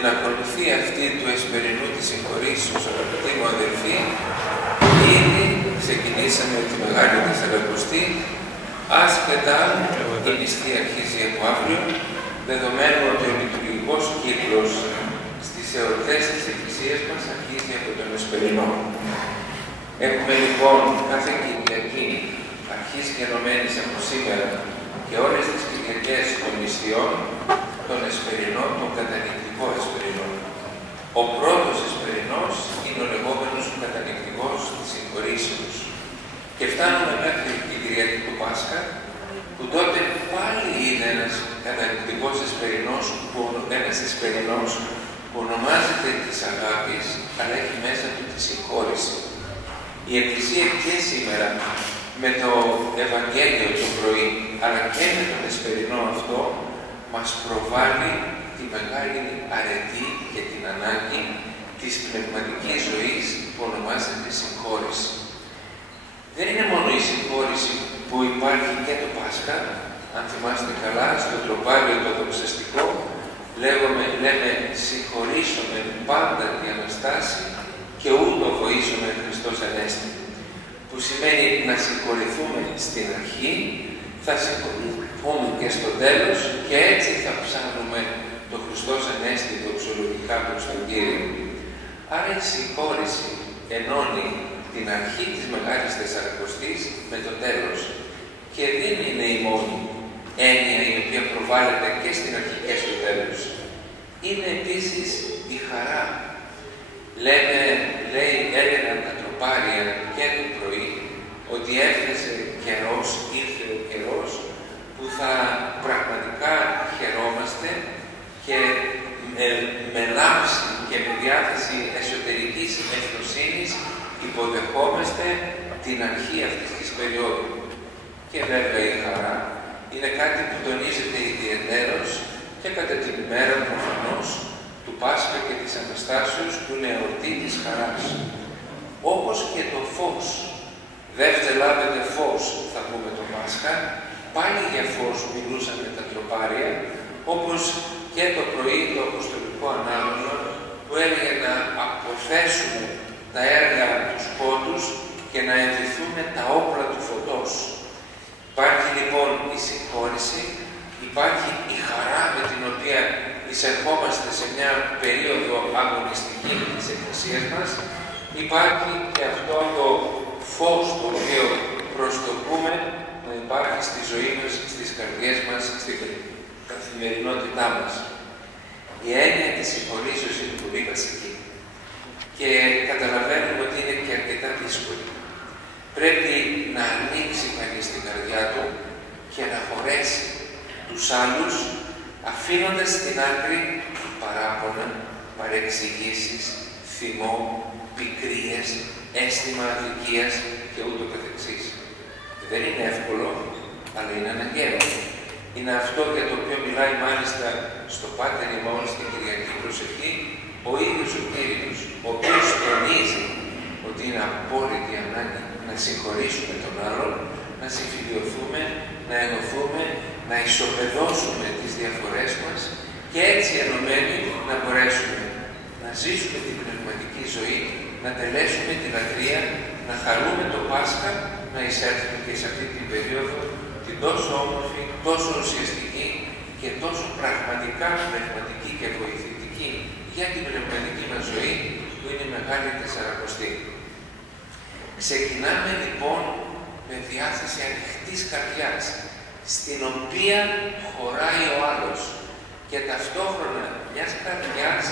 την ακολουθία αυτή του εσπερινού της συγχωρήσεως, αγαπητοί μου αδελφοί, ήδη ξεκινήσαμε τη Μεγάλη Τεσσαρακοστή, άσχετα η νηστεία αρχίζει από αύριο, δεδομένου ότι ο λειτουργικός κύκλος στις εορτές της Εκκλησίας μας αρχίζει από τον εσπερινό. Έχουμε λοιπόν κάθε Κυριακή, αρχής και ενωμένης από σήμερα, και όλες τις Κυριακές των νηστειών, τον εσπερινό, τον κατανυκτικό εσπερινό. Ο πρώτος εσπερινός είναι ο λεγόμενος κατανυκτικός της συγχωρήσεως. Και φτάνουμε μέχρι την Κυριακή του Πάσχα, που τότε πάλι είναι ένας κατανυκτικός εσπερινός, που ονομάζεται της αγάπης, αλλά έχει μέσα του τη συγχώρηση. Η Εκκλησία και σήμερα, με το Ευαγγέλιο το πρωί, αλλά και με τον εσπερινό αυτό, μας προβάλλει τη μεγάλη αρετή και την ανάγκη της πνευματικής ζωής που ονομάζεται συγχώρηση. Δεν είναι μόνο η συγχώρηση που υπάρχει και το Πάσχα. Αν θυμάστε καλά, στο τροπάριο το δοξαστικό λέμε συγχωρήσομαι πάντα τη Αναστάση και ούτω βοήσομαι Χριστός Ανέστη. Που σημαίνει να συγχωρηθούμε στην αρχή, θα συγχωρηθούμε και στο τέλος και έτσι θα ψάχνουμε το Χριστός Ανέστη δοξολογικά προς τον Κύριο. Άρα η συγχώρηση ενώνει την αρχή της Μεγάλης Τεσσαρακοστής με το τέλος. Και δεν είναι η μόνη έννοια η οποία προβάλλεται και στην αρχή και στο τέλος. Είναι επίσης η χαρά. Έλεγαν τα τροπάρια και το πρωί ότι έφτασε καιρός, ήρθε ο καιρός που θα πραγματικά χαιρόμαστε και με λάμψη και με διάθεση εσωτερικής ευθροσύνης υποδεχόμαστε την αρχή αυτής της περίοδου. Και βέβαια η χαρά είναι κάτι που τονίζεται ιδιαιτέρως και κατά την ημέρα προφανώς του Πάσχα και της Αναστάσεως, που είναι εορτή της χαράς. Όπως και το φως. Δεύτε λάβετε φως, θα πούμε το Πάσχα. Πάλι για φως μιλούσαν τα τροπάρια, όπως και το πρωί το Αποστολικό Ανάγνωσμα, που έλεγε να αποθέσουμε τα έργα του σκότους και να ενδυθούμε τα όπλα του φωτός. Υπάρχει λοιπόν η συγχώρηση, υπάρχει η χαρά με την οποία εισερχόμαστε σε μια περίοδο αγωνιστική της Εκκλησίας μας, υπάρχει και αυτό το φως το οποίο προστοκούμε να υπάρχει στη ζωή μας, στις καρδιές μας, στην καθημερινότητά μας. Η έννοια της συγχωρήσεως είναι πολύ βασική και καταλαβαίνουμε ότι είναι και αρκετά δύσκολη. Πρέπει να ανοίξει κανείς την καρδιά του και να χωρέσει τους άλλους, αφήνοντας στην άκρη παράπονα, παρεξηγήσεις, θυμό, πικρίες, αίσθημα αδικίας και ούτω καθεξής. Δεν είναι εύκολο, αλλά είναι αναγκαίο. Είναι αυτό για το οποίο μιλάει μάλιστα στο Πάτερ ημών στην Κυριακή Προσευχή ο ίδιος ο Κύριος, ο οποίος τονίζει ότι είναι απόλυτη ανάγκη να συγχωρήσουμε τον άλλον, να συμφιλιωθούμε, να ενωθούμε, να ισοπεδώσουμε τις διαφορές μας και έτσι ενωμένοι να μπορέσουμε να ζήσουμε την πνευματική ζωή, να τελέσουμε τη λατρεία, να χαρούμε το Πάσχα, να εισέλθουμε και σε αυτή την περίοδο την τόσο όμορφη, τόσο ουσιαστική και τόσο πραγματικά πνευματική και βοηθητική για την πνευματική μας ζωή που είναι η Μεγάλη Τεσσαρακοστή. Ξεκινάμε λοιπόν με διάθεση ανοιχτής καρδιάς, στην οποία χωράει ο άλλος και ταυτόχρονα μιας καρδιάς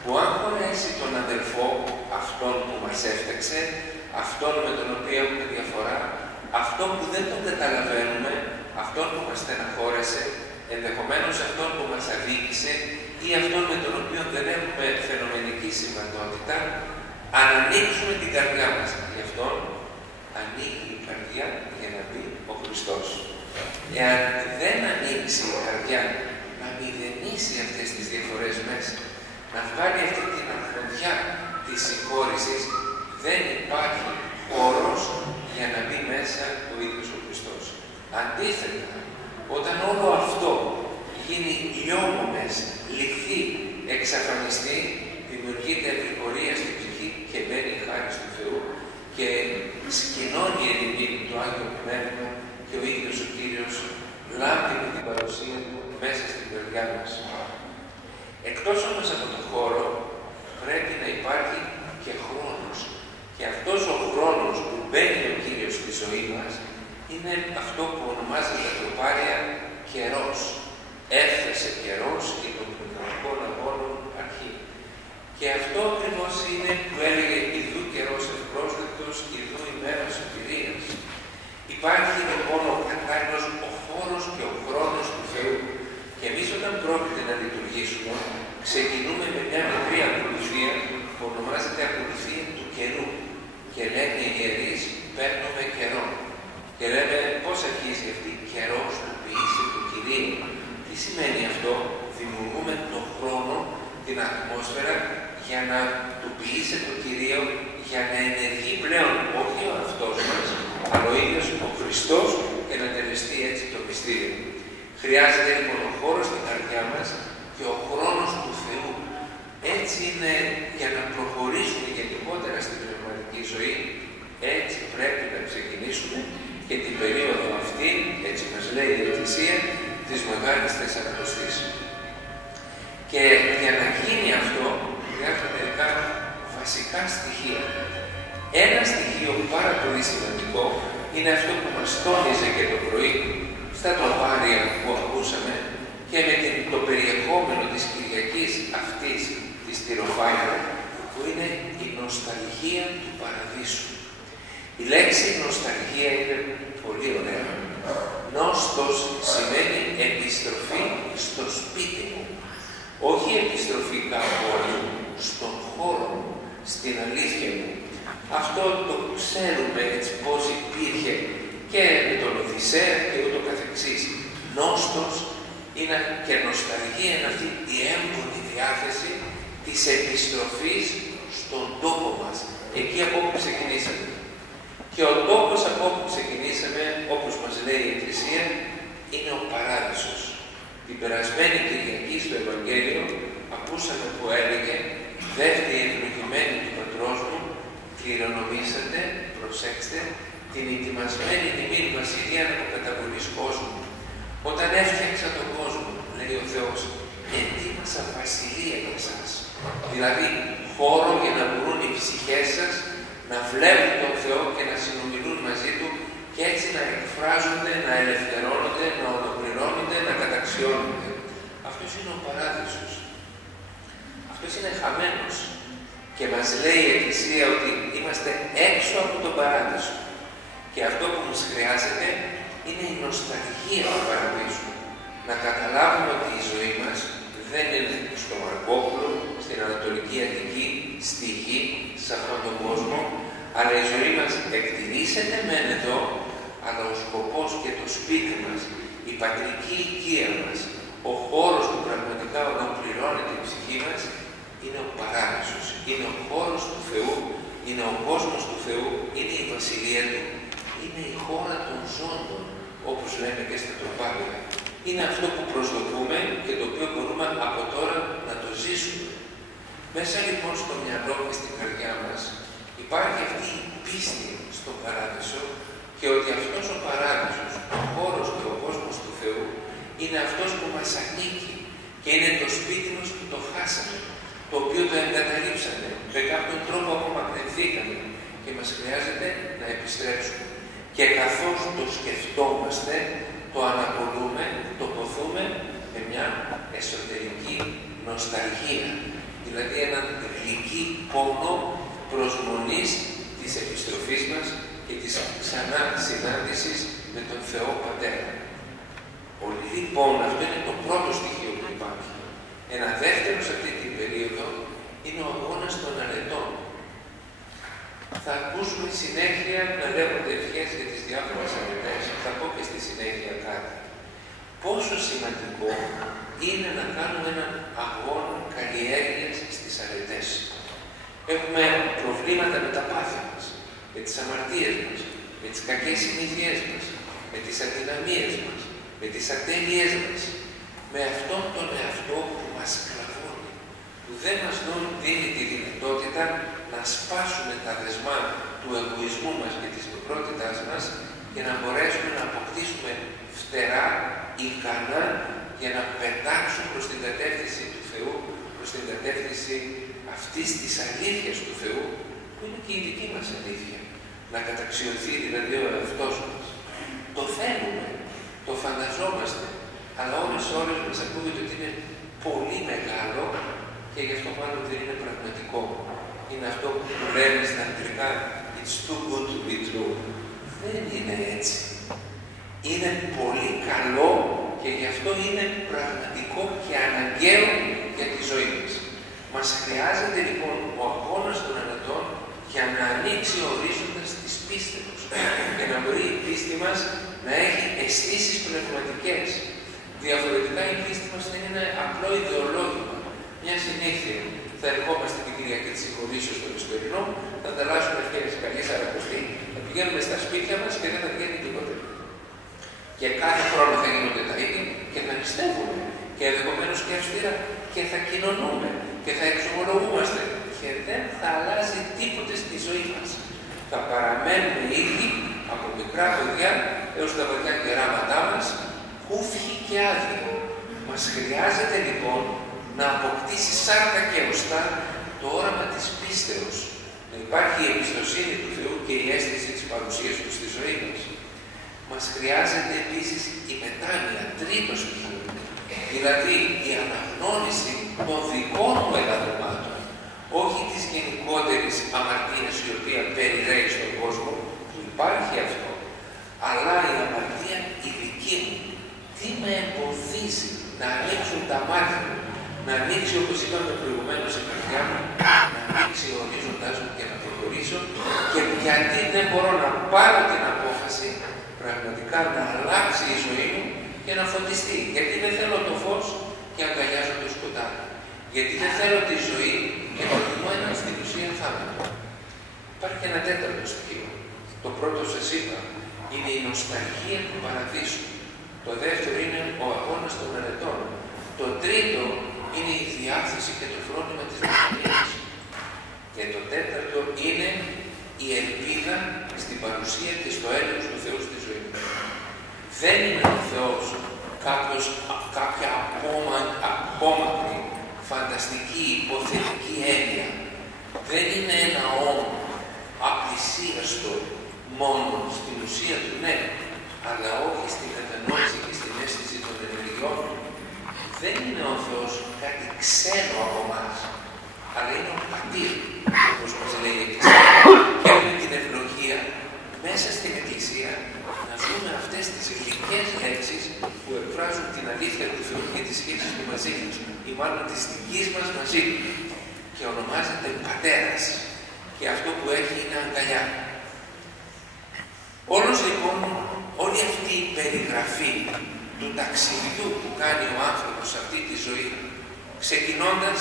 που αν χωρέσει τον αδελφό, αυτόν που μας έφταξε, αυτόν με τον οποίο έχουμε διαφορά, αυτόν που δεν τον καταλαβαίνουμε, αυτόν που μας στεναχώρεσε, ενδεχομένως αυτόν που μας αδίκησε ή αυτόν με τον οποίο δεν έχουμε φαινομενική συμβατότητα, αν ανοίξουμε την καρδιά μας για αυτόν, ανοίγει η καρδιά για να μπει ο Χριστός. Εάν δεν ανοίξει η καρδιά να μηδενίσει αυτές τις διαφορές μέσα, να βγάλει αυτή την αρχοντιά της συγχώρησης, δεν υπάρχει χώρος για να μπει μέσα ο ίδιος ο Χριστός. Αντίθετα, όταν όλο αυτό γίνει λιώμονες, λιχθεί εξαφανιστεί, δημιουργείται ευρυπορία στην ψυχή και μπαίνει η χάρη του Θεού και σκηνώνει η ελληνική το Άγιο Πνεύμα και ο ίδιος ο Κύριος λάμπει με την παρουσία του μέσα στην καρδιά μας. Εκτός όμως από τον χώρο πρέπει να υπάρχει και χρόνος. Και αυτός ο χρόνος που μπαίνει ο Κύριος στη ζωή μας είναι αυτό που ονομάζεται τα τροπάρια καιρός. Έφτασε καιρός και των πνευματικών αγώνων αρχή. Και αυτό ακριβώς είναι που έλεγε «Ιδού καιρός ευπρόσδεκτος, ιδού ημέρα σωτηρίας». Υπάρχει λοιπόν ο κατάλληλος ο χώρος και ο χρόνος του Θεού. Και εμείς όταν πρόκειται να λειτουργήσουμε, ξεκινούμε με μια μικρή ακολουθία που ονομάζεται ακολουθία του καιρού. Και λένε οι ιερείς, παίρνουμε καιρό. Και λέμε πώς αρχίζει αυτή, καιρός που ποιήσε το Κυρίο. Τι σημαίνει αυτό, δημιουργούμε τον χρόνο, την ατμόσφαιρα για να του ποιήσε το Κυρίο, για να ενεργεί πλέον όχι ο αυτός μας, αλλά ο ίδιος ο Χριστός και να τελεστεί έτσι το μυστήριο. Χρειάζεται λοιπόν ο χώρος στην καρδιά μας και ο χρόνος του Θεού. Έτσι είναι για να προχωρήσουμε γενικότερα στην πνευματική ζωή, έτσι πρέπει να ξεκινήσουμε και την περίοδο αυτή, έτσι μας λέει η Εκκλησία, της Μεγάλης Τεσσαρακοστής. Και για να γίνει αυτό, χρειάζονται μερικά βασικά στοιχεία. Ένα στοιχείο πάρα πολύ σημαντικό είναι αυτό που μας τόνιζε και το πρωί στα τροπάρια που ακούσαμε και με το περιεχόμενο της Κυριακής αυτής της Τυροφάγου, που είναι η νοσταλγία του Παραδείσου. Η λέξη νοσταλγία είναι πολύ ωραία. Νόστος σημαίνει επιστροφή στο σπίτι μου. Όχι επιστροφή κάπου αλλού, στον χώρο μου, στην αλήθεια μου. Αυτό το ξέρουμε έτσι πώς υπήρχε και με τον Οδυσσέα και ούτω καθεξής. Νόστος είναι και νοσταλγία είναι αυτή η έμπονη διάθεση της επιστροφής στον τόπο μας, εκεί από όπου ξεκινήσαμε. Και ο τόπος από όπου ξεκινήσαμε, όπως μας λέει η Εκκλησία, είναι ο Παράδεισος. Την περασμένη Κυριακή στο Ευαγγέλιο ακούσαμε που έλεγε «Δεύτερη ευλογημένη του πατρός μου, κληρονομήσατε, προσέξτε, την ετοιμασμένη τιμή βασιλεία αναποκαταβολής κόσμου. Όταν έφτιαξα τον κόσμο, λέει ο Θεός, ετοίμασα βασιλεία για εσάς». Δηλαδή, χώρο για να μπορούν οι ψυχές σας να βλέπουν τον Θεό και να συνομιλούν μαζί Του και έτσι να εκφράζονται, να ελευθερώνονται, να ολοκληρώνονται, να καταξιώνονται. Αυτός είναι ο Παράδεισος. Αυτός είναι χαμένος. Και μας λέει η Εκκλησία ότι είμαστε έξω από τον Παράδεισο. Και αυτό που μας χρειάζεται είναι η νοσταλγία του Παραδείσου. Να καταλάβουμε ότι η ζωή μας δεν είναι στο Μαρκόπουλο, στην Ανατολική Αττική, στη γη, σε αυτόν τον κόσμο, αλλά η ζωή μας εκτηρήσεται μεν εδώ, αλλά ο σκοπός και το σπίτι μας, η πατρική οικία μας, ο χώρος που πραγματικά ολοκληρώνεται η ψυχή μας, είναι ο Παράδεισος, είναι ο χώρος του Θεού, είναι ο κόσμος του Θεού, είναι η βασιλεία Του, είναι η χώρα των ζώντων, όπως λέμε και στα τροπάρια. Είναι αυτό που προσδοκούμε και το οποίο μπορούμε από τώρα να το ζήσουμε. Μέσα λοιπόν στο μυαλό και στην καρδιά μας υπάρχει αυτή η πίστη στον Παράδεισο και ότι αυτός ο Παράδεισος, ο χώρος και ο κόσμος του Θεού είναι αυτός που μας ανήκει και είναι το σπίτι μας που το χάσαμε, το οποίο το εγκαταλείψαμε, με κάποιον τρόπο απομακρυνθήκαμε και μας χρειάζεται να επιστρέψουμε. Και καθώς το σκεφτόμαστε, το αναπολούμε, το ποθούμε με μια εσωτερική νοσταλγία, δηλαδή έναν γλυκή πόνο προσμονής της επιστροφής μας και της ξανά συνάντησης με τον Θεό Πατέρα. Λοιπόν, αυτό είναι το πρώτο στοιχείο που υπάρχει. Ένα δεύτερο σε αυτή την περίοδο είναι ο αγώνας των αρετών. Θα ακούσουμε συνέχεια να λέγονται ευχές για τις διάφορες αρετές. Θα πω και στη συνέχεια κάτι. Πόσο σημαντικό είναι να κάνουμε έναν αγώνα καλλιέργειας στις αρετές. Έχουμε προβλήματα με τα πάθη μας, με τις αμαρτίες μας, με τις κακές συνήθειές μας, με τις αδυναμίες μας, με τις ατέλειές μας, με αυτόν τον εαυτό που μας σκλαβώνει, δεν μας δίνει τη δυνατότητα να σπάσουμε τα δεσμά του εγωισμού μας και της μικρότητάς μας και να μπορέσουμε να αποκτήσουμε φτερά, ικανά για να πετάξουμε προς την κατεύθυνση του Θεού, προς την κατεύθυνση αυτής της αλήθειας του Θεού, που είναι και η δική μας αλήθεια. Να καταξιωθεί δηλαδή ο εαυτός μας. Το θέλουμε, το φανταζόμαστε, αλλά όλες μας ακούγεται ότι είναι πολύ μεγάλο και γι' αυτό μάλλον δεν είναι πραγματικό. Είναι αυτό που λέμε στα αγγλικά «It's too good to be true». Δεν είναι έτσι. Είναι πολύ καλό και γι' αυτό είναι πραγματικό και αναγκαίο για τη ζωή μας. Μας χρειάζεται λοιπόν ο αγώνας των αρετών για να ανοίξει ο ορίζοντας της πίστεως και να μπορεί η πίστη μας να έχει αισθήσεις πνευματικές. Διαφορετικά η πίστη μας θα είναι ένα απλό ιδεολόγημα. Μια συνήθεια. Θα ερχόμαστε την Κυριακή της Συγχωρήσεως στο Βεσπερινό, θα ανταλλάσσουμε ευχές καλή Σαρακοστή, θα πηγαίνουμε στα σπίτια μας και δεν θα βγαίνει τίποτε. Και κάθε χρόνο θα γίνονται τα ίδια και θα πιστεύουμε και ενδεχομένως και αυστηρά και θα κοινωνούμε και θα εξομολογούμαστε και δεν θα αλλάζει τίποτε στη ζωή μας. Θα παραμένουμε ίδιοι από μικρά παιδιά έως τα βαθιά κεράματά μας, κούφιοι και άδειοι. Μας χρειάζεται λοιπόν να αποκτήσει σάρκα και οστά το όραμα της πίστεως. Να υπάρχει η εμπιστοσύνη του Θεού και η αίσθηση της παρουσίας του στη ζωή μας. Μας χρειάζεται επίσης η μετάνοια, τρίτος στοιχείο. Δηλαδή η αναγνώριση των δικών μου ελαττωμάτων, όχι της γενικότερης αμαρτίας η οποία περιραίει στον κόσμο, που υπάρχει αυτό, αλλά η αμαρτία η δική μου. Τι με εμποδίζει να ανοίξουν τα μάτια μου, να ανοίξει, όπως είπαμε προηγουμένως, η καρδιά μου, να ανοίξει ο ορίζοντάς μου και να προχωρήσω, και γιατί δεν μπορώ να πάρω την απόφαση πραγματικά να αλλάξει η ζωή μου και να φωτιστεί. Γιατί δεν θέλω το φως και αγκαλιάζω το σκοτάδι. Γιατί δεν θέλω τη ζωή και προτιμώ έναν στην ουσία θάνατο. Υπάρχει ένα τέταρτο στοιχείο. Το πρώτο σας είπα είναι η νοσταλγία του παραδείσου. Το δεύτερο είναι ο αγώνας των αρετών. Το τρίτο είναι η διάθεση και το φρόνημα της δημιουργίας. Και το τέταρτο είναι η ελπίδα στην παρουσία και στο έλεος του Θεού στη ζωή μας. Δεν είναι ο Θεός κάποια απόμακρη, φανταστική, υποθετική έννοια. Δεν είναι ένα όν απλησίαστο μόνο στην ουσία του, ναι, αλλά όχι στην κατανόηση και στην αίσθηση των ενεργειών. Δεν είναι ο Θεός κάτι ξένο από εμάς, αλλά είναι ο πατήρ, όπως μας λέει η Εκκλησία. Και έχουμε την ευλογία μέσα στην Εκκλησία να ζούμε αυτές τις γλυκές λέξεις που εκφράζουν την αλήθεια του Θεού και τις σχέσεις του μαζί μας, ή μάλλον της δικής μας μαζί του. Και ονομάζεται Πατέρας. Και αυτό που έχει είναι αγκαλιά. Όλη αυτή η περιγραφή του ταξιδιού που κάνει ο άνθρωπος σε αυτή τη ζωή, ξεκινώντας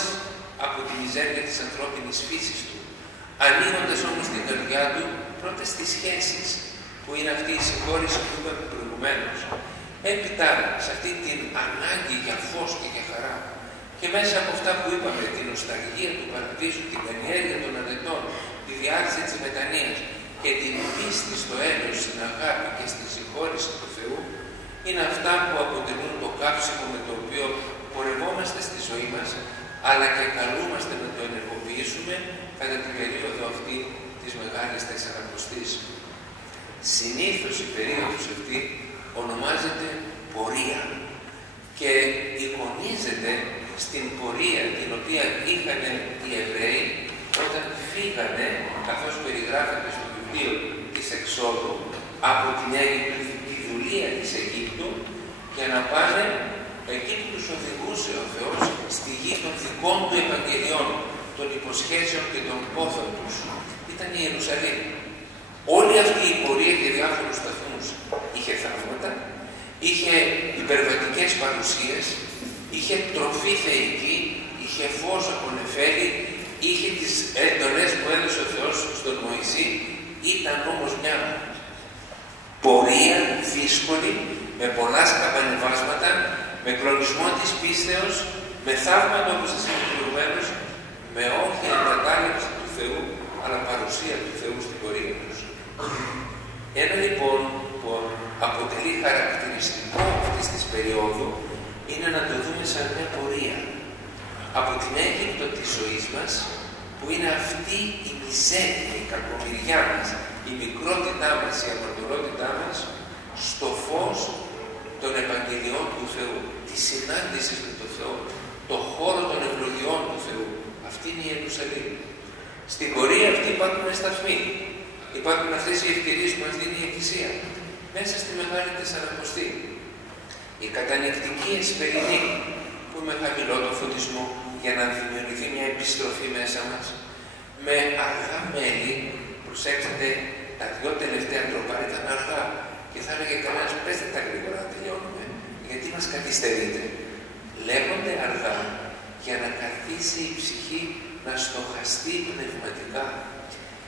από τη μιζέρια της ανθρώπινης φύσης του, ανοίγοντας όμως την καρδιά του πρώτα στις σχέσεις, που είναι αυτή η συγχώρηση που είπαμε προηγουμένως, έπειτα σε αυτή την ανάγκη για φως και για χαρά, και μέσα από αυτά που είπαμε, την νοσταλγία του παραδείσου, την καλλιέργεια των αρετών, τη διάρκεια της μετανοίας και την πίστη στο έλεος, στην αγάπη και στη συγχώρηση του Θεού, είναι αυτά που αποτελούν το κάψιμο με το οποίο πορευόμαστε στη ζωή μας, αλλά και καλούμαστε να το ενεργοποιήσουμε κατά την περίοδο αυτή της Μεγάλης Τεσσαρακοστής. Συνήθως η περίοδος αυτή ονομάζεται πορεία και εικονίζεται στην πορεία την οποία είχαν οι Εβραίοι όταν φύγανε, καθώς περιγράφεται στο βιβλίο της Εξόδου, από την Αίγυπτο, τη δουλεία της Αιγύπτου, για να πάνε εκεί που τους οδηγούσε ο Θεός στη γη των δικών του Ευαγγελιών, των υποσχέσεων και των πόθων τους. Ήταν η Ιερουσαλήμ. Όλη αυτή η πορεία και διάφορους σταθμούς είχε θαύματα, είχε υπερβατικές παρουσίες, είχε τροφή θεϊκή, είχε φως από νεφέλη, είχε τις εντολές που έδωσε ο Θεός στον Μωυσή. Ήταν όμως μια πορεία δύσκολη, με πολλά σκαμπανεβάσματα, με κλονισμό της πίστεως, με θαύματα όπως σας είπα προηγουμένως την Αίγυπτο της ζωής μας, που είναι αυτή η μιζέρια, η κακομοιριά μας, η μικρότητά μας, η αμαρτωλότητά μας, στο φως των Ευαγγελιών του Θεού, τη συνάντηση με τον Θεό, το χώρο των ευλογιών του Θεού. Αυτή είναι η Ιερουσαλήμ. Στην πορεία αυτή υπάρχουν σταθμοί. Υπάρχουν αυτές οι ευκαιρίες που μας δίνει η Εκκλησία. Μέσα στη Μεγάλη Τεσσαρακοστή. Η κατανυκτική εσπερινή, που με χαμηλό το φωτισμό, για να δημιουργηθεί μια επιστροφή μέσα μας, με αργά μέλη. Προσέξτε, τα δυο τελευταία τροπάρια ήταν αργά. Και θα έλεγε κανένας, πέστε τα γρήγορα να τελειώνουμε, γιατί μας καθυστερείτε. Λέγονται αργά για να καθίσει η ψυχή να στοχαστεί πνευματικά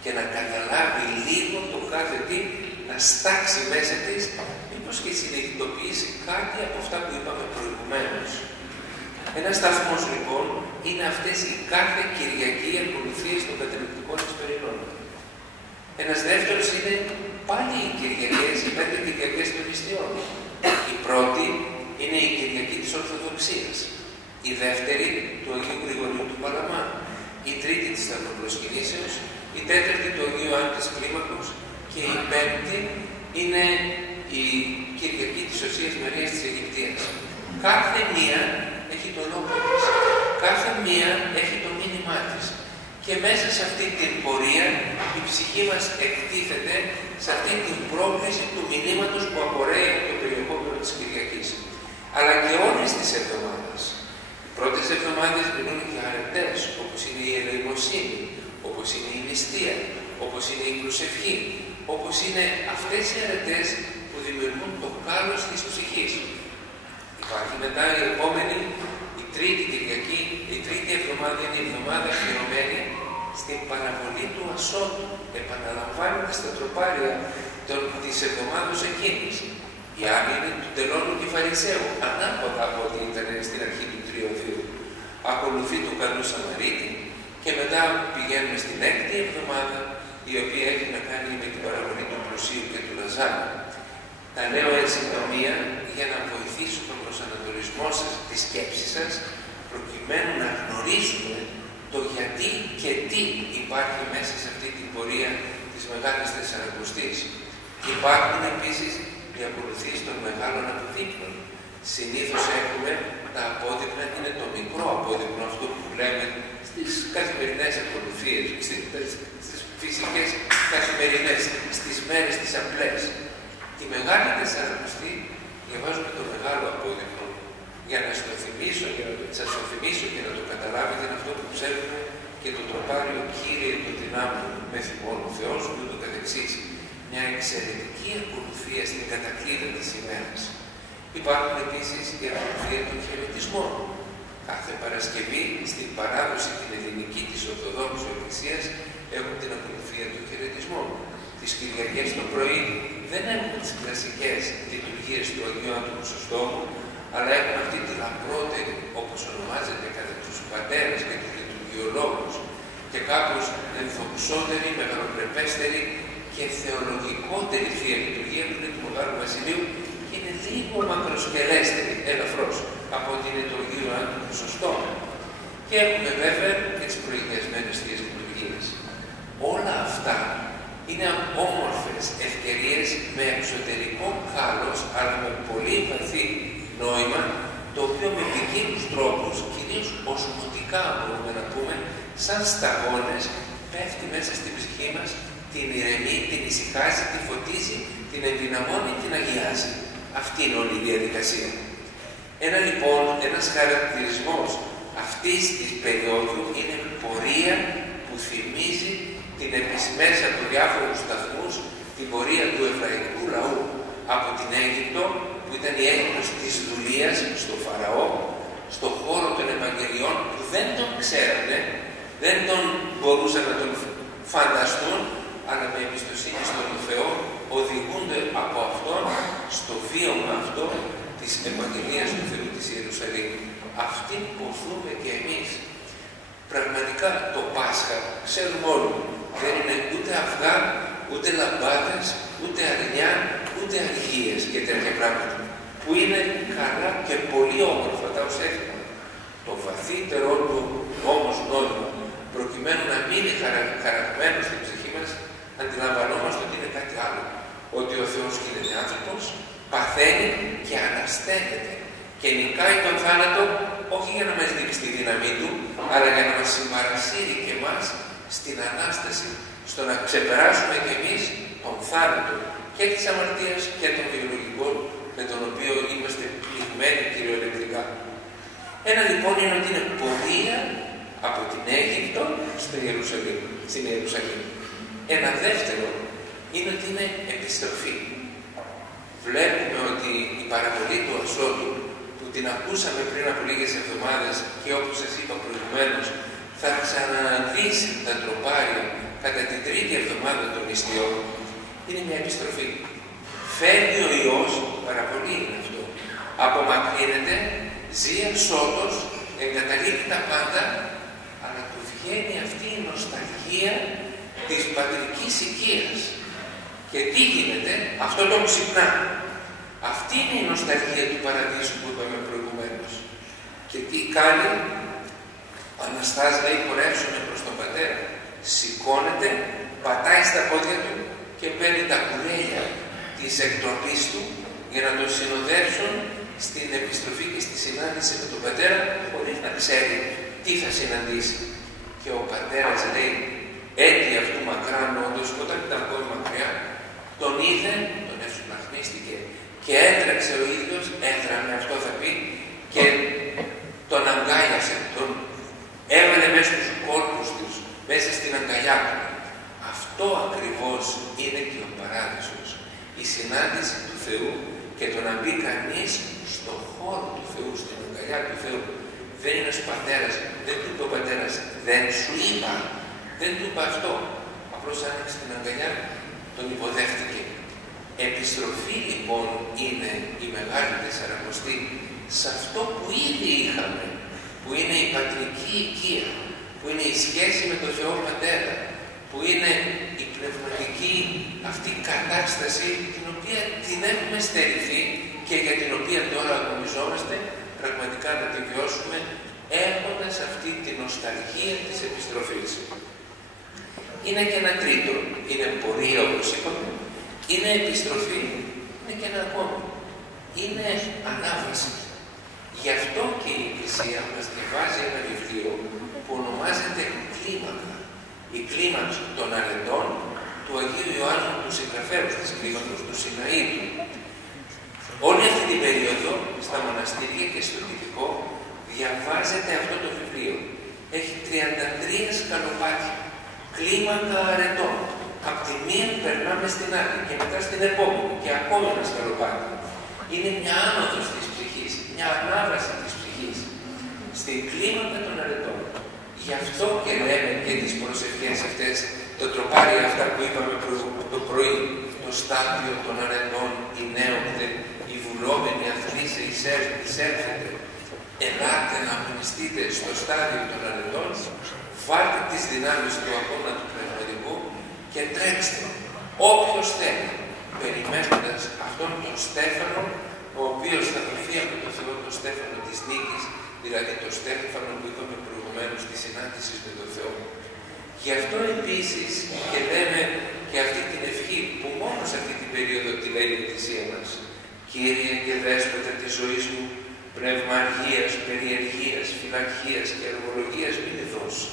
και να καταλάβει λίγο το κάθε τι, να στάξει μέσα της, μήπως και συνειδητοποιήσει κάτι από αυτά που είπαμε προηγουμένως. Ένας σταθμός λοιπόν είναι αυτές οι κάθε Κυριακή ακολουθίες των κατανυκτικών εσπερινών. Ένας δεύτερος είναι πάλι οι Κυριακές, οι 5 Κυριακές των Ιστιών. Η πρώτη είναι η Κυριακή της Ορθοδοξίας. Η δεύτερη του Αγίου Γρηγορίου του Παλαμά. Η τρίτη της Σταυροπροσκυνήσεως. Η τέταρτη του Αγίου Άννης Κλίμακος. Και η πέμπτη είναι η Κυριακή της Οσίας Μαρίας της Αιγυπτίας. Κάθε μία έχει τον λόγο της. Κάθε μία έχει το μήνυμά της. Και μέσα σε αυτή την πορεία η ψυχή μας εκτίθεται σε αυτή την πρόκληση του μηνύματος που απορρέει από το περιεχόμενο της Κυριακής. Αλλά και όλες τις εβδομάδες. Οι πρώτες εβδομάδες μιλούν για αρετές, όπως είναι η ελεημοσύνη, όπως είναι η νηστεία, όπως είναι η προσευχή, όπως είναι αυτές οι αρετές που δημιουργούν το κάλος της ψυχής. Υπάρχει μετά η επόμενη, η τρίτη Κυριακή, η τρίτη εβδομάδα είναι η εβδομάδα αφιερωμένη στην παραβολή του ασώτου, επαναλαμβάνοντας τα τροπάρια της εβδομάδος εκείνης. Η άλλη είναι του τελώνου και Φαρισαίου, ανάποδα από ό,τι ήταν στην αρχή του τριωδίου. Ακολουθεί του καλού Σαμαρίτη και μετά πηγαίνουμε στην έκτη εβδομάδα, η οποία έχει να κάνει με την παραβολή του πλουσίου και του Λαζάρου. Τα λέω εν συντομία για να βοηθήσω τον προσανατολισμό σας, τη σκέψη σας, προκειμένου να γνωρίσουμε το γιατί και τι υπάρχει μέσα σε αυτή την πορεία της Μεγάλης Τεσσαρακοστής. Υπάρχουν επίσης οι ακολουθίες των μεγάλων αποδείπνων. Συνήθως έχουμε τα απόδεικνα, είναι το μικρό απόδεικνο, αυτό που λέμε στις καθημερινές ακολουθίες, στις φυσικές καθημερινές, στις μέρες τις απλές. Τη Μεγάλη Τεσσαρακοστή διαβάζουμε το μεγάλο απόδεικνο. Για να σας το θυμίσω και να το καταλάβετε, είναι αυτό που ξέρουμε και το τροπάριο Κύριε των δυνάμεων με θυμών ο Θεός και ούτω καθεξής. Μια εξαιρετική ακολουθία στην κατακλείδα της ημέρας. Υπάρχουν επίσης η ακολουθία των χαιρετισμών. Κάθε Παρασκευή στην παράδοση την ελληνική της Ορθοδόξου Εκκλησίας έχουν την ακολουθία των χαιρετισμών. Τις Κυριακές το πρωί δεν έχουμε τις κλασικές λειτουργίες του Αγίου Άντρου Χρυσοστόμου, αλλά έχουμε αυτή τη λαμπρότερη, όπως ονομάζεται κατά τους πατέρες και τους λειτουργιολόγους, και κάπως ενδοξότερη, μεγαλοπρεπέστερη και θεολογικότερη Θεία Λειτουργία που είναι του Μεγάλου Βασιλείου και είναι λίγο μακροσκελέστερη, ελαφρώς, από την Αγίου Άντρου Χρυσοστόμου. Και έχουμε βέβαια και τις προηγιασμένες Θείες Λειτουργίες. Όλα αυτά είναι όμορφες ευκαιρίες με εξωτερικό κάλος, αλλά με πολύ βαθύ νόημα, το οποίο με ποικίλους τρόπους, κυρίως οσμωτικά μπορούμε να πούμε, σαν σταγόνες, πέφτει μέσα στην ψυχή μας, την ηρεμεί, την ησυχάζει, την φωτίζει, την ενδυναμώνει, την αγιάζει. Αυτή είναι όλη η διαδικασία. Ένας χαρακτηρισμός αυτής της περίοδου είναι πορεία που θυμίζει την μέσα από διάφορους σταθμούς την πορεία του εβραϊκού λαού από την Αίγυπτο, που ήταν η Αίγυπτος της δουλείας στο Φαραώ, στο χώρο των Ευαγγελιών που δεν τον ξέρανε, δεν τον μπορούσαν να τον φανταστούν, αλλά με εμπιστοσύνη στον Θεό οδηγούνται από αυτόν στο βίωμα αυτό της Ευαγγελίας του Θεού της Ιερουσαλήμ. Αυτή που οθούμε και εμείς. Πραγματικά το Πάσχα, ξέρουμε όλοι, δεν είναι ούτε αυγά, ούτε λαμπάδες, ούτε αρνιά, ούτε αργίες και τέτοια πράγματα, που είναι καλά και πολύ όμορφα τα ως έθιμα. Το βαθύτερό του χαραγμένο στην ψυχή μας, αντιλαμβανόμαστε ότι είναι κάτι άλλο. Ότι ο Θεός γίνεται άνθρωπος, παθαίνει και ανασταίνεται. Και νικάει τον θάνατο όχι για να μας δείξει τη δύναμή του, αλλά για να μας συμπαρασύρει και εμάς στην Ανάσταση, στο να ξεπεράσουμε κι εμείς τον θάνατο και της αμαρτίας και των βιολογικών με τον οποίο είμαστε πληγμένοι κυριολεκτικά. Ένα λοιπόν είναι ότι είναι πορεία από την Αίγυπτο στην Ιερουσαλήμ. Ένα δεύτερο είναι ότι είναι επιστροφή. Βλέπουμε ότι η παραβολή του ασώτου που την ακούσαμε πριν από λίγες εβδομάδες και όπως σας είπα προηγουμένως θα ξαναδύσει τα τροπάρια κατά την τρίτη εβδομάδα των νηστείων, είναι μια επιστροφή. Φεύγει ο Υιός, παραβολή είναι αυτό. Απομακρύνεται, ζει εξόδος, εγκαταλείπει τα πάντα, αλλά του βγαίνει αυτή η νοσταλγία της πατρικής οικίας. Και τι γίνεται, αυτό το ξυπνά. Αυτή είναι η νοσταλγία του παραδείσου που είπαμε προηγουμένως. Και τι κάνει, Αναστάς λέει πορεύσουμε προς τον Πατέρα. Σηκώνεται, πατάει στα πόδια του και παίρνει τα κουρέλια της εκτροπής του για να τον συνοδεύσουν στην επιστροφή και στη συνάντηση με τον Πατέρα, χωρίς να ξέρει τι θα συναντήσει. Και ο Πατέρας λέει, έτη αυτού μακράν όντως, όταν ήταν ακόμη μακριά, τον είδε, τον ευσπλαχνίστηκε και έτρεξε ο ίδιος, έδραμε αυτό θα πει, και τον αγκάλιασε, τον έβαλε μέσα στους κόλπους τους, μέσα στην αγκαλιά του. Αυτό ακριβώς είναι και ο παράδεισος. Η συνάντηση του Θεού και το να μπει κανείς στον χώρο του Θεού, στην αγκαλιά του Θεού. Δεν είναι ένας πατέρας, δεν του είπε ο Πατέρας, δεν σου είπα, δεν του είπα αυτό. Απλώς άνοιξε την αγκαλιά, τον υποδέχτηκε. Επιστροφή λοιπόν είναι η Μεγάλη Τεσσαρακοστή σε αυτό που ήδη είχαμε, που είναι η πατρική οικία, που είναι η σχέση με τον Θεό Πατέρα, που είναι η πνευματική αυτή κατάσταση την οποία την έχουμε στερηθεί και για την οποία τώρα αγωνιζόμαστε πραγματικά να τη βιώσουμε έχοντας αυτή τη νοσταλγία της επιστροφής. Είναι και ένα τρίτο, είναι πορεία όπως είπαμε, είναι επιστροφή, είναι και ένα ακόμη, είναι ανάβαση. Γι' αυτό και η Εκκλησία μας διαβάζει ένα βιβλίο που ονομάζεται Κλίμακα. Η κλίμακα των αρετών του Αγίου Ιωάννου του Συγγραφέου, της κλίμακος του Σιναήτου. Όλη αυτή την περίοδο στα μοναστήρια και στο Δυτικό διαβάζεται αυτό το βιβλίο. Έχει 33 σκαλοπάτια, κλίμακα αρετών. Απ' τη μία περνάμε στην άλλη και μετά στην επόμενη και ακόμη ένα σκαλοπάτι. Είναι μια άνοδος της ψυχής, μια ανάβαση της ψυχής στην κλίμακα των αρετών. Γι' αυτό και λέμε και τις προσευχές αυτές, το τροπάρι αυτά που είπαμε το πρωί, το στάδιο των αρετών, οι νέονται, οι βουλόμενοι αθλήσε, εισέρχεται. Ελάτε να αγωνιστείτε στο στάδιο των αρετών, βάλτε τις δυνάμεις του αγώνα του πνευματικού και τρέξτε. Όποιος θέλει, περιμένοντας αυτόν τον Στέφανο, ο οποίος θα δοθεί από τον Θεό τον Στέφανο της νίκης, δηλαδή το Στέφανο που είπαμε προηγουμένως της συνάντησης με τον Θεό. Γι' αυτό επίσης και λέμε και αυτή την ευχή που μόνο σε αυτή την περίοδο τη λέει η Εκκλησία μας. Κύριε και Δέσποτα της ζωής μου, πνεύμα αργίας, περιεργίας, φιλαρχίας και αργολογίας μην δώσει.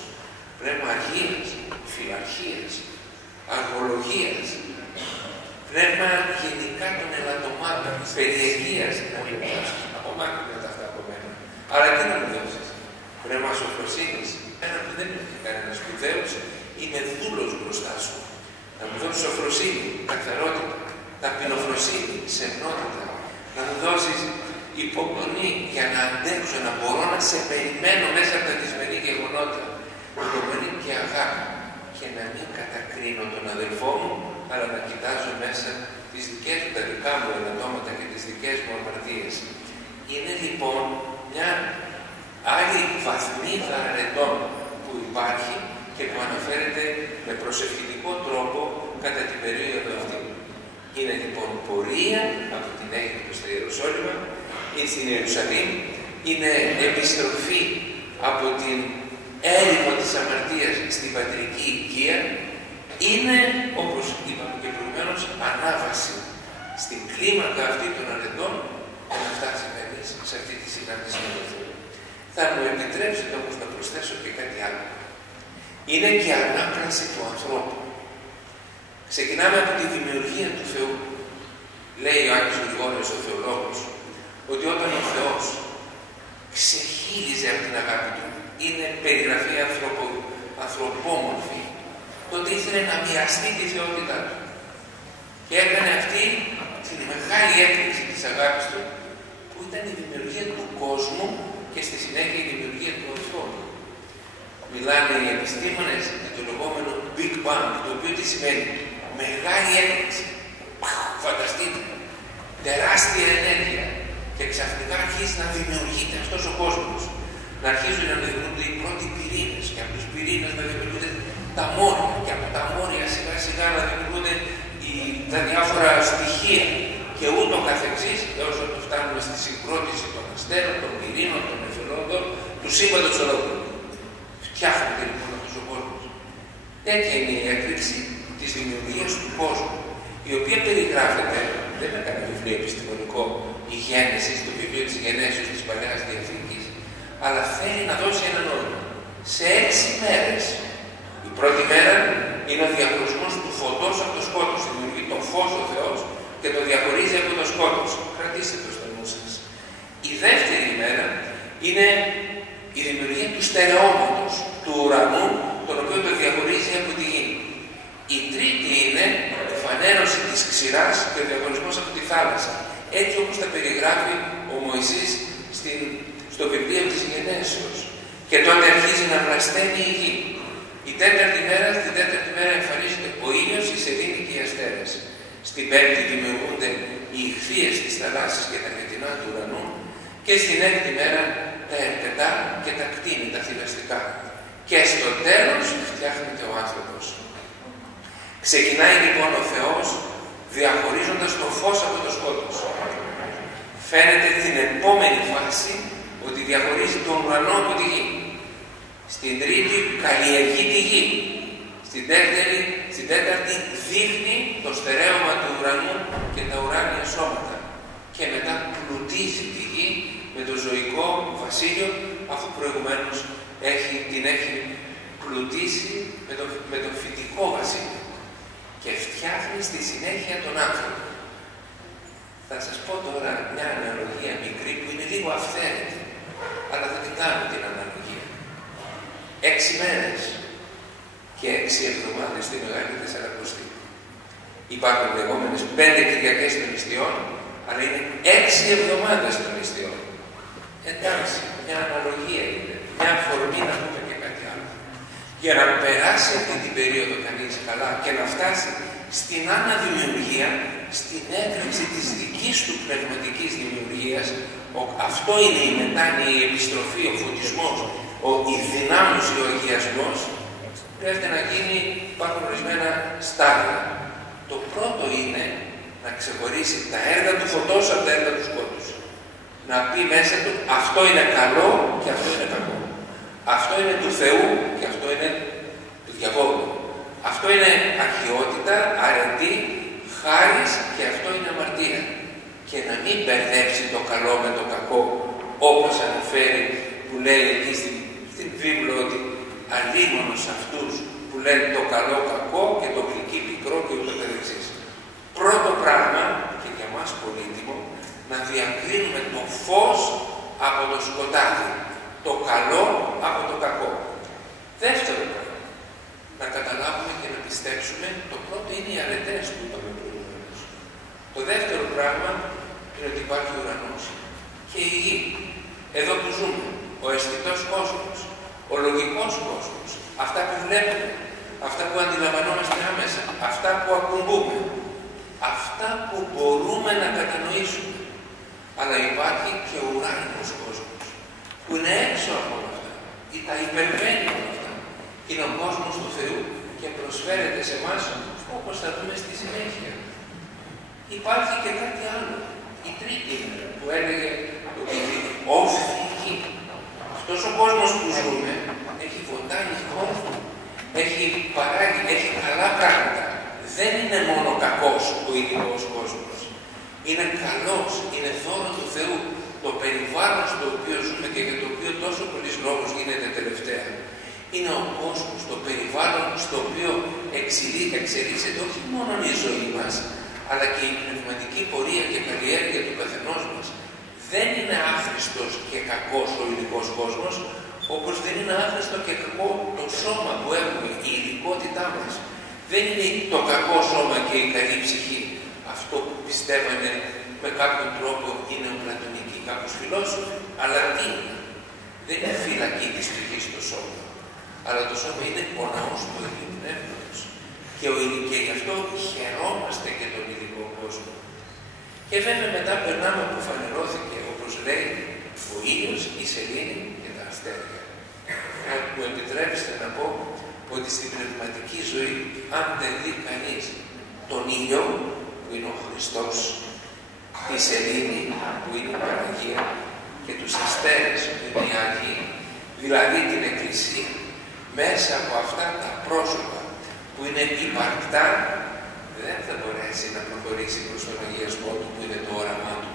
Πνεύμα αργίας, φιλαρχίας, αργολογίας, πνεύμα γενικά των ελαττωμάτων, περιεργίας, απομάκρυνε τα αυτά από μένα. Αλλά τι να μου δώσεις, πνεύμα σοφροσύνης, ένα που δεν είναι κανένας σπουδαίος, είναι δούλος μπροστά σου. Να μου δώσεις σοφροσύνη, καθαρότητα, ταπεινοφροσύνη, σεμνότητα, να μου δώσεις υπομονή για να αντέξω, να μπορώ να σε περιμένω μέσα από τα δυσμενή γεγονότα, υπομονή και αγάπη, και να μην κατακρίνω τον αδελφό μου, αλλά να κοιτάζω μέσα τις δικές μου, τα δικά μου ελαττώματα και τις δικές μου αμαρτίες. Είναι λοιπόν μια άλλη βαθμίδα αρετών που υπάρχει και που αναφέρεται με προσευχητικό τρόπο κατά την περίοδο αυτή. Είναι λοιπόν πορεία από την Αίγυπτο στα Ιεροσόλυμα ή στην Ιερουσαλήμ, είναι επιστροφή από την έρημο της αμαρτίας στην πατρική οικία είναι, όπως είπαμε και προηγουμένως, ανάβαση στην κλίμακα αυτή των αρετών για να φτάσει κανείς σε αυτή τη συνάντηση με τον Θεό. Θα μου επιτρέψετε όμως να προσθέσω και κάτι άλλο. Είναι και ανάπλαση του ανθρώπου. Ξεκινάμε από τη δημιουργία του Θεού. Λέει ο Άγιος Γρηγόριος ο θεολόγος, ότι όταν ο Θεός ξεχύλιζε από την αγάπη του, είναι περιγραφή ανθρωπόμορφη, τότε ήθελε να μοιραστεί τη θεότητά του. Και έκανε αυτή την μεγάλη έκπληξη της αγάπης του, που ήταν η δημιουργία του κόσμου και στη συνέχεια η δημιουργία του ανθρώπου. Μιλάνε οι επιστήμονες για το λεγόμενο Big Bang, το οποίο τι σημαίνει? Μεγάλη έκπληξη. Φανταστείτε. Τεράστια ενέργεια. Και ξαφνικά αρχίζει να δημιουργείται αυτός ο κόσμος. Να αρχίζουν να δημιουργούνται οι πρώτοι πυρήνες, και από τους πυρήνες να δημιουργούνται τα μόρια, και από τα μόρια σιγά σιγά να δημιουργούνται τα διάφορα στοιχεία και ούτω καθεξής, έως όταν φτάνουμε στη συγκρότηση των αστέρων, των πυρήνων, των νεφελόντων, του σύμπαντος ολόκληρου. Φτιάχνεται λοιπόν αυτός ο κόσμος. Τέτοια είναι η έκρηξη της δημιουργίας του κόσμου, η οποία περιγράφεται, δεν είναι κανένα βιβλίο επιστημονικό, η Γένεση, το βιβλίο της Γενέσεως της Παλαιάς Διαθήκης, αλλά θέλει να δώσει ένα νόημα. Σε 6 μέρες. Η πρώτη μέρα είναι ο διαχωρισμός του φωτός από το σκότος. Δημιουργεί το φως ο Θεός και το διαχωρίζει από το σκότος. Κρατήστε το στο νου σας. Η δεύτερη μέρα είναι η δημιουργία του στερεώματος, του ουρανού, τον οποίο το διαχωρίζει από τη γη. Η τρίτη είναι η φανέρωση της ξηράς και ο διαχωρισμός από τη θάλασσα. Έτσι όπως τα περιγράφει ο Μωυσής στο βιβλίο της Γενέσεως. Και τότε αρχίζει να βλασταίνει η γη. Στην τέταρτη μέρα εμφανίζεται ο ήλιος, η σελήνη και οι αστέρες. Στην πέμπτη δημιουργούνται οι ιχθύες της θαλάσσης και τα νετινά του ουρανού. Και στην έκτη μέρα τα ερπετά και τα κτίνη, τα θηλαστικά. Και στο τέλος φτιάχνεται ο άνθρωπος. Ξεκινάει λοιπόν ο Θεός διαχωρίζοντας το φως από το σκότος. Φαίνεται την επόμενη φάση ότι διαχωρίζει τον ουρανό από τη γη. Στην τρίτη καλλιεργεί τη γη. Στην τέταρτη δείχνει το στερέωμα του ουρανού και τα ουράνια σώματα. Και μετά πλουτίζει τη γη με το ζωικό βασίλειο, αφού προηγουμένως την έχει πλουτίσει με το φυτικό βασίλειο. Και φτιάχνει στη συνέχεια τον άνθρωπο. Θα σας πω τώρα μια αναλογία μικρή που είναι λίγο αυθαίρετη, αλλά θα την κάνω την αναλογία. 6 μέρες και 6 εβδομάδες στη Μεγάλη Τεσσαρακοστή. Υπάρχουν λεγόμενες 5 Κυριακές των νηστειών, αλλά είναι 6 εβδομάδες των νηστειών. Εντάξει, μια αναλογία είναι, μια αφορμή να πούμε και κάτι άλλο. Για να περάσει αυτή την περίοδο κανείς καλά και να φτάσει στην αναδημιουργία, στην έκρηξη της δικής του πνευματικής δημιουργίας, αυτό είναι η μετάνοια, η επιστροφή, ο φωτισμός, η δυνάμωση, ο αγιασμός, πρέπει να γίνει, υπάρχουν ορισμένα στάδια. Το πρώτο είναι να ξεχωρίσει τα έργα του φωτός από τα έργα του σκότους. Να πει μέσα του, αυτό είναι καλό και αυτό είναι κακό. Αυτό είναι του Θεού και αυτό είναι του διαβόλου. Αυτό είναι αρχαιότητα, αρετή, χάρις και αυτό είναι αμαρτία. Και να μην μπερδέψει το καλό με το κακό, όπως αναφέρει που λέει εκεί στην βίβλο ότι αλίμονος αυτούς που λένε το καλό κακό και το γλυκύ πικρό και ούτω καθεξής. Πρώτο πράγμα, και για μας πολύτιμο, να διακρίνουμε το φως από το σκοτάδι, το καλό από το κακό. Δεύτερο πράγμα, να καταλάβουμε και να πιστέψουμε, το πρώτο είναι οι αρετές που είπαμε προηγουμένως. Το δεύτερο πράγμα είναι ότι υπάρχει ο ουρανός και η γη. Εδώ που ζούμε, ο αισθητός κόσμος, ο λογικός κόσμος, αυτά που βλέπουμε, αυτά που αντιλαμβανόμαστε άμεσα, αυτά που ακουμπούμε, αυτά που μπορούμε να κατανοήσουμε. Αλλά υπάρχει και ο ουράνιος κόσμος, που είναι έξω από όλα αυτά, ή τα υπερβαίνει όλα αυτά. Είναι ο κόσμος του Θεού και προσφέρεται σε εμάς, όπως θα δούμε στη συνέχεια. Υπάρχει και κάτι άλλο. Η τρίτη που έλεγε το παιδί, όφη γη. Αυτός ο κόσμος που ζούμε έχει βοτάνει κόσμο. έχει καλά πράγματα. Δεν είναι μόνο κακός ο υλικός κόσμος. Είναι καλός, είναι δώρο του Θεού. Το περιβάλλον στο οποίο ζούμε και για το οποίο τόσο πολλής λόγος γίνεται τελευταία. Είναι ο κόσμος, το περιβάλλον στο οποίο εξελίσσεται όχι μόνο η ζωή μας, αλλά και η πνευματική πορεία και καλλιέργεια του καθενός μας. Δεν είναι άχρηστος και κακός ο υλικός κόσμος, όπως δεν είναι άχρηστο και κακό το σώμα που έχουμε, η ειδικότητά μας. Δεν είναι το κακό σώμα και η καλή ψυχή. Αυτό που πιστεύανε με κάποιον τρόπο είναι ο πλατωνικοί κάπως φιλόσοφοι. Αλλά τι είναι? Δεν είναι φυλακή της ψυχής το σώμα. Αλλά το σώμα είναι ο ναός του Αγίου Πνεύματος. Και γι' αυτό χαιρόμαστε και τον υλικό κόσμο. Και βέβαια μετά περνάμε που φανερώθηκε, όπως λέει, ο ήλιος, η σελήνη και τα αστέρια. Μου επιτρέψτε να πω ότι στην πνευματική ζωή, αν δεν δει κανείς τον ήλιο, που είναι ο Χριστός, τη σελήνη, που είναι η Παναγία, και τους αστέρες, που είναι οι Άγιοι, δηλαδή την Εκκλησία, μέσα από αυτά τα πρόσωπα που είναι υπαρκτά, δεν θα μπορέσει να προχωρήσει προς τον αγιασμό του, που είναι το όραμά του.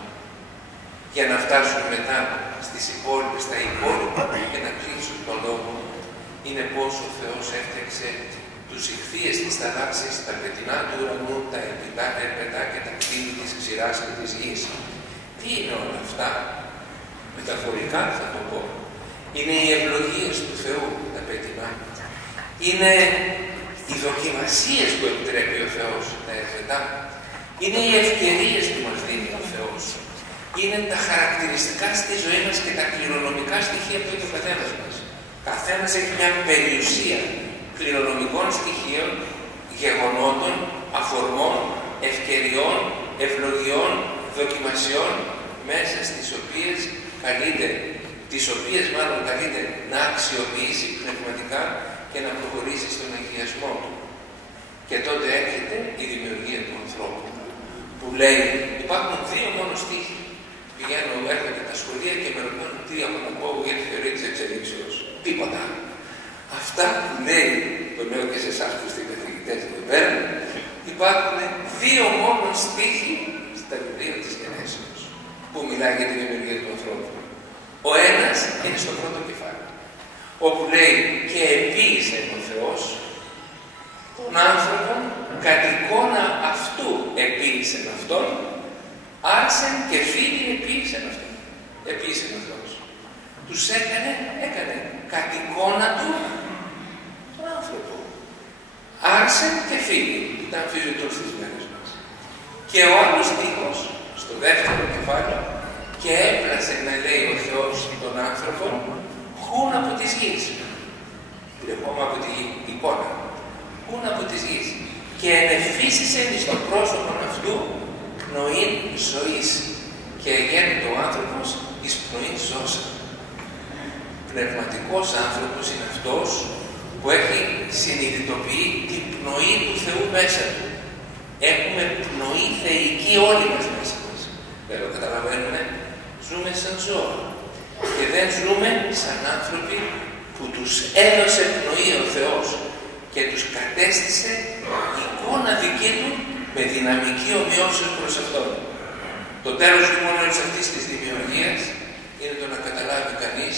Για να φτάσουν μετά στα υπόλοιπα και να κλείσουν τον λόγο, είναι πως ο Θεός έφτιαξε τους ηχθείες της θαλάσσης, τα πετεινά του ουρανού, τα ερπετά και τα κτίνη της ξηράς και της γης. Τι είναι όλα αυτά? Μεταφορικά θα το πω. Είναι οι ευλογίες του Θεού, τα πετεινά. Είναι οι δοκιμασίες που επιτρέπει ο Θεός, τα ερπετά. Είναι οι ευκαιρίες που μας δίνει ο Θεός. Είναι τα χαρακτηριστικά στη ζωή μας και τα κληρονομικά στοιχεία που έχει ο καθένας μας. Καθένας έχει μια περιουσία κληρονομικών στοιχείων, γεγονότων, αφορμών, ευκαιριών, ευλογιών, δοκιμασιών, μέσα στις οποίες καλείται να αξιοποιήσει πνευματικά και να προχωρήσει στον αγιασμό του. Και τότε έρχεται η δημιουργία του ανθρώπου, που λέει, υπάρχουν δύο μόνο στίχοι. Πηγαίνω, έρχονται τα σχολεία και με ρωτάνε τι έχω να πω για τη θεωρία της εξελίξεως. Τίποτα. Αυτά που λέει, το λέω και σε εσάς που είστε καθηγητές εδώ πέρα, υπάρχουν δύο μόνο στίχοι στα βιβλία της Γενέσεως, που μιλάει για τη δημιουργία του ανθρώπου. Ο ένας είναι στο πρώτο κεφάλαιο, όπου λέει και επίησε ο Θεός τον άνθρωπον, κατ' εικόνα αυτού επίησε αυτόν, άρσεν και φίλοι επίησεν αυτόν. Επίησεν ο Θεός. Τους έκανε κατ' εικόνα του τον άνθρωπο. Άρσεν και φίλοι, ήταν αμφισβητούν στις μέρες μας. Και ο άλλος στίχος, στο δεύτερο κεφάλαιο, και έπλασε να λέει ο Θεός τον άνθρωπο, χούν από της γης. Λεγόμενα από τη εικόνα. Χούν από της γης. Και ενεφύσισε στο πρόσωπο αυτού πνοήν ζωής. Και γέννητο ο άνθρωπος εις πνοήν ζώσα. Πνευματικός άνθρωπος είναι αυτός που έχει συνειδητοποιεί την πνοή του Θεού μέσα του. Έχουμε πνοή θεϊκή όλοι μας μέσα μας. Δεν το καταλαβαίνουμε. Ζούμε σαν ζώα. Και δεν ζούμε σαν άνθρωποι που τους έδωσε πνοή ο Θεός και τους κατέστησε εικόνα δική του με δυναμική ομοιώσεως προς Αυτόν. Το τέλος λοιπόν όλης αυτής της δημιουργίας είναι το να καταλάβει κανείς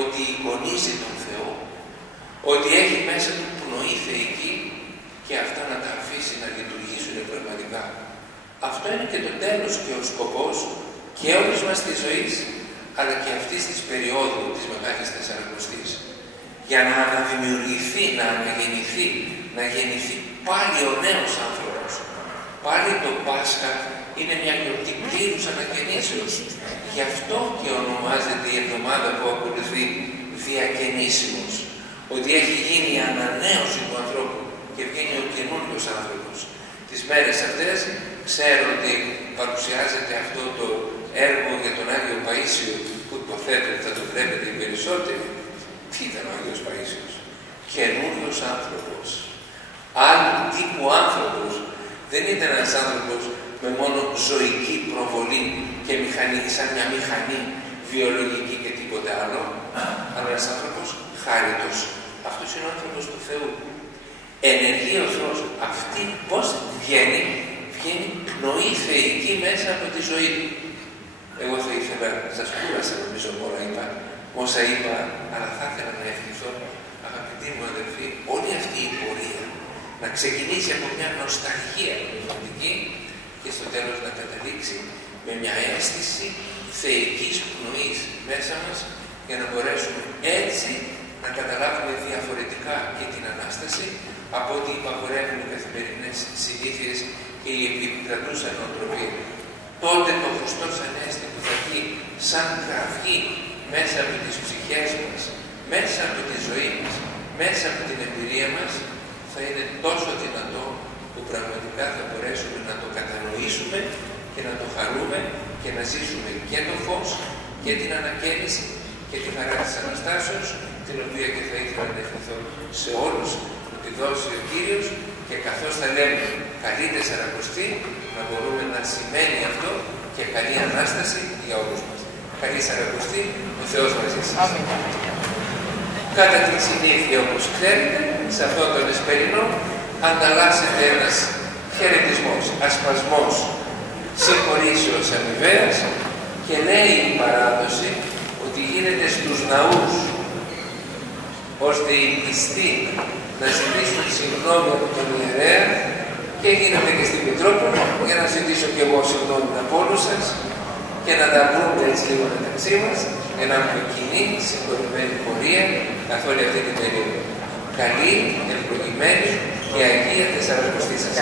ότι εικονίζει τον Θεό, ότι έχει μέσα του πνοή θεϊκή και αυτά να τα αφήσει να λειτουργήσουν πραγματικά. Αυτό είναι και το τέλος και ο σκοπός και όλης μας της ζωής, αλλά και αυτής της περίοδου της Μεγάλης Τεσσαρακοστής. Για να αναδημιουργηθεί, να αναγεννηθεί, να γεννηθεί πάλι ο νέος άνθρωπος. Πάλι το Πάσχα είναι μια γιορτή πλήρους αναγεννήσεως. Γι' αυτό και ονομάζεται η εβδομάδα που ακολουθεί διακαινήσιμος. Ότι έχει γίνει η ανανέωση του ανθρώπου και βγαίνει ο καινούριος άνθρωπος. Τις μέρες αυτές ξέρω ότι παρουσιάζεται αυτό το έργο για τον Άγιο Παΐσιο που υποθέτω θα το βλέπετε οι περισσότεροι. Τι ήταν ο Άγιος Παΐσιος? Καινούριος άνθρωπος. Άλλου τύπου άνθρωπος. Δεν ήταν ένας άνθρωπος με μόνο ζωική προβολή και μηχανή, σαν μια μηχανή βιολογική και τίποτε άλλο, αλλά ένας άνθρωπος χάριτος. Αυτός είναι ο άνθρωπος του Θεού. ενεργεί ο Θεός. Αυτή πώς βγαίνει? Βγαίνει πνοή θεϊκή μέσα από τη ζωή του. Εγώ θα ήθελα, σας κούρασα νομίζω όλα είπα, όσα είπα, αλλά θα ήθελα να ευχηθώ, αγαπητοί μου αδελφοί, όλη αυτή η πορεία να ξεκινήσει από μια νοσταλγία πνευματική και στο τέλος να καταλήξει με μια αίσθηση θεϊκής πνοής μέσα μας, για να μπορέσουμε έτσι να καταλάβουμε διαφορετικά και την Ανάσταση από ό,τι υπαγορεύουν οι καθημερινές συνήθειες και η επικρατούσα νοοτροπία. Τότε το Χριστός Ανέστη που θα βγει σαν κραυγή μέσα από τις ψυχές μας, μέσα από τη ζωή μας, μέσα από την εμπειρία μας, θα είναι τόσο δυνατό που πραγματικά θα μπορέσουμε να το κατανοήσουμε και να το χαρούμε και να ζήσουμε και το φως και την ανακαίνιση και τη χαρά της Αναστάσεως, την οποία και θα ήθελα να ευχηθώ σε όλους που τη δώσει ο Κύριος, και καθώς θα λέμε καλή Τεσσαρακοστή, να μπορούμε να σημαίνει αυτό και καλή Ανάσταση για όλους μας. Καλή Τεσσαρακοστή, ο Θεός μαζί σας. Κατά τη συνήθεια, όπως ξέρετε, σε αυτόν τον εσπερινό ανταλλάσσεται ένας χαιρετισμός, ασπασμός, συγχωρήσεως αμοιβαίας, και λέει η παράδοση ότι γίνεται στους ναούς, ώστε οι πιστοί να ζητήσουν συγγνώμη από τον ιερέα, και γίνεται και στην Μητρόπολη, για να ζητήσω και εγώ συγγνώμη από όλους σας και να τα βρούμε έτσι λίγο μεταξύ μας, για να έχουμε κοινή, συγχωρημένη πορεία καθ' όλη αυτή την περίοδο. Καλή, ευλογημένη και Αγία Τεσσαρακοστή σας.